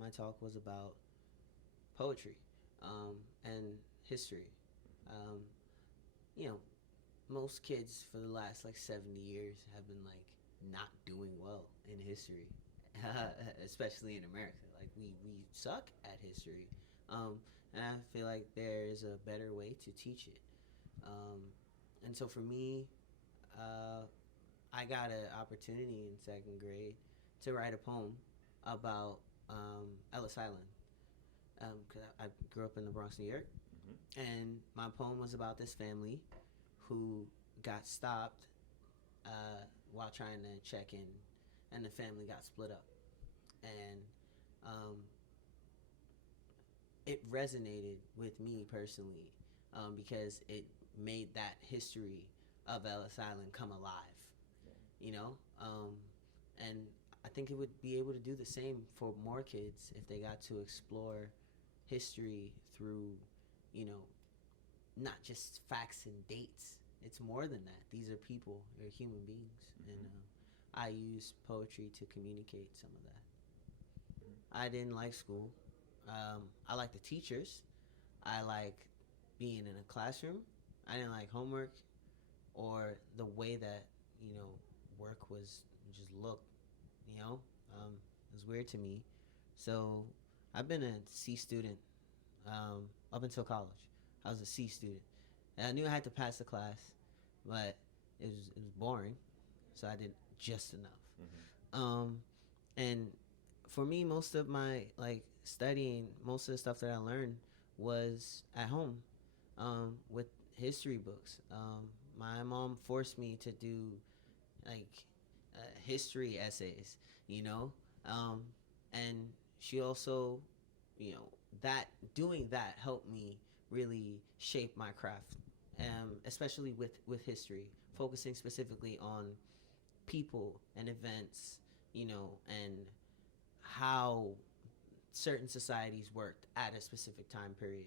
my talk was about poetry and history. Um, you know, most kids for the last like 70 years have been like not doing well in history, especially in America. Like we suck at history, um, and I feel like there is a better way to teach it. Um, and so for me, uh, I got an opportunity in second grade to write a poem about Ellis Island because I grew up in the Bronx, New York, Mm-hmm. and my poem was about this family who got stopped while trying to check in, and the family got split up, and um, it resonated with me personally because it made that history of Ellis Island come alive, you know, and I think it would be able to do the same for more kids if they got to explore history through, you know, not just facts and dates. It's more than that. These are people. They're human beings, and Mm-hmm. I use poetry to communicate some of that. Mm-hmm. I didn't like school. I like the teachers. I like being in a classroom. I didn't like homework or the way that work was just looked. You know, it was weird to me. So I've been a C student up until college. I was a C student, and I knew I had to pass the class, but it was boring, so I did just enough. Mm-hmm. Um, and for me, most of my like studying, most of the stuff that I learned was at home with history books. My mom forced me to do like history essays, you know, um, and she also, you know, that doing that helped me really shape my craft, especially with history, focusing specifically on people and events, and how certain societies worked at a specific time period.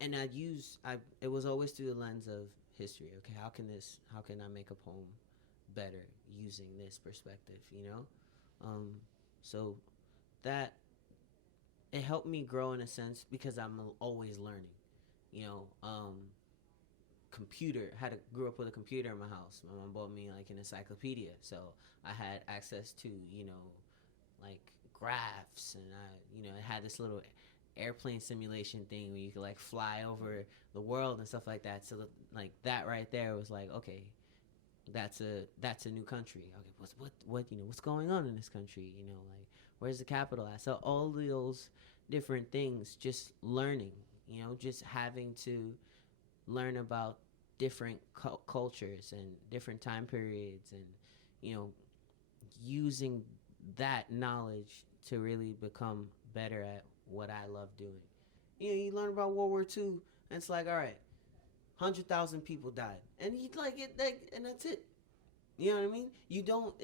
And I it was always through the lens of history. Okay, how can I make a poem better using this perspective. So that it helped me grow in a sense because I'm always learning. You know, computer had a grew up with a computer in my house. My mom bought me like an encyclopedia, so I had access to like graphs, and it had this little airplane simulation thing where you could like fly over the world and stuff like that. So like that right there was like, okay, that's a new country. Okay, what's going on in this country? Like where's the capital at? So all those different things, just learning. Just having to learn about different cultures and different time periods, and you know using that knowledge to really become better at what I love doing. You learn about World War II, and it's like, all right, 100,000 people died, and you like it, and that's it. You know what I mean? You don't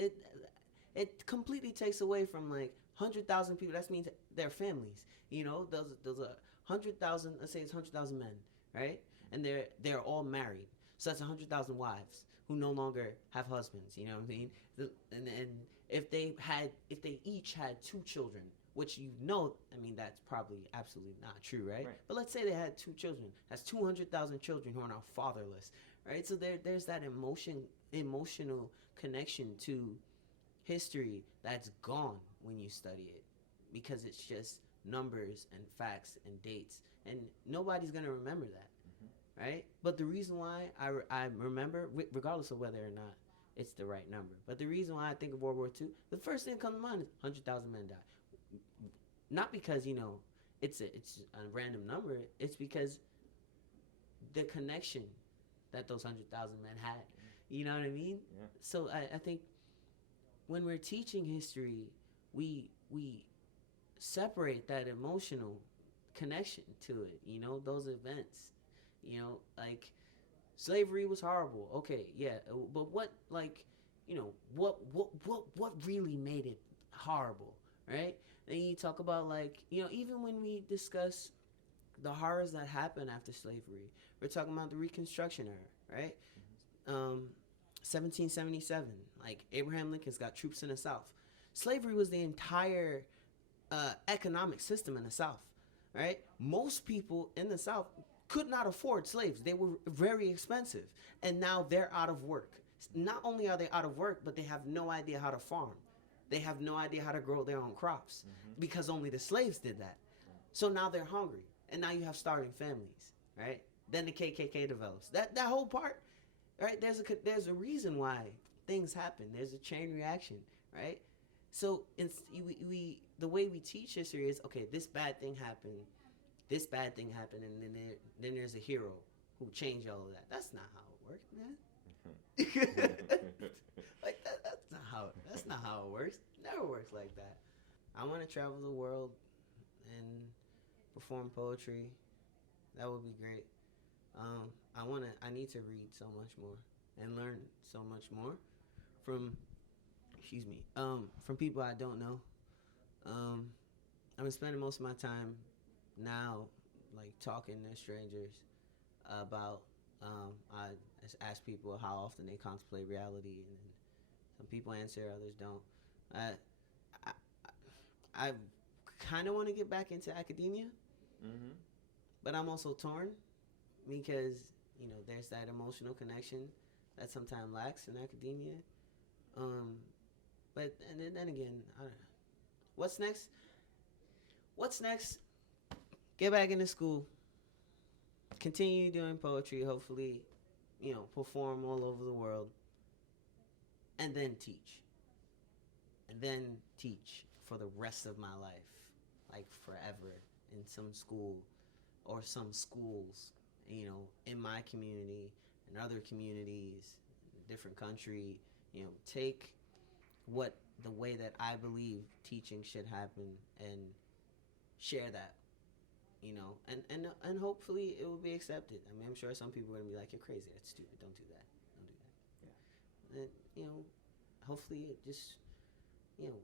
it completely takes away from like 100,000 people. That means their families. Those are 100,000. Let's say it's 100,000 men, right? And they're all married. So that's 100,000 wives who no longer have husbands. You know what I mean? And if they each had two children, which I mean that's probably absolutely not true, right? Right. But let's say they had two children. That's 200,000 children who are now fatherless, right? So there's that emotional connection to history that's gone when you study it, because it's just numbers and facts and dates, and nobody's gonna remember that, Mm-hmm. right? But the reason why I remember, regardless of whether or not it's the right number, but the reason why I think of World War II, the first thing that comes to mind is 100,000 men died. Not because it's a random number. It's because the connection that those 100,000 men had. You know what I mean? Yeah. So I think when we're teaching history, we separate that emotional connection to it. Those events. Like slavery was horrible. Okay, yeah, but what like what really made it horrible, right? Then you talk about like even when we discuss the horrors that happened after slavery, we're talking about the Reconstruction era, right? Mm-hmm. um, 1777, like Abraham Lincoln's got troops in the South. Slavery was the entire economic system in the South, right? Most people in the South could not afford slaves. They were very expensive. And now they're out of work. Not only are they out of work, but they have no idea how to farm. They have no idea how to grow their own crops because only the slaves did that. So now they're hungry. And now you have starving families, right? Then the KKK develops. That whole part, right? There's a reason why things happen. There's a chain reaction, right? So the way we teach history is, okay, this bad thing happened, and then there's a hero who changed all of that. That's not how it works, man. Like that's not how it works. It never works like that. I want to travel the world and perform poetry. That would be great. I need to read so much more and learn so much more from, excuse me, from people I don't know. I've been spending most of my time now, like talking to strangers about. I just ask people how often they contemplate reality, and some people answer, others don't. I, I kind of want to get back into academia, Mm-hmm. but I'm also torn because there's that emotional connection that sometimes lacks in academia. Um, but and then again, I don't know. What's next? What's next? Get back into school. Continue doing poetry. Hopefully, perform all over the world, and then teach, and then teach for the rest of my life, like forever, in some school or some schools, in my community and other communities, different country. Take what the way that I believe teaching should happen and share that, and hopefully it will be accepted. I mean, I'm sure some people are gonna be like, "You're crazy. That's stupid. Don't do that. Don't do that." Yeah. And hopefully it just, I don't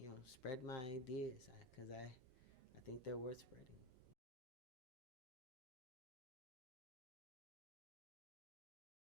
know, spread my ideas because I think they're worth spreading.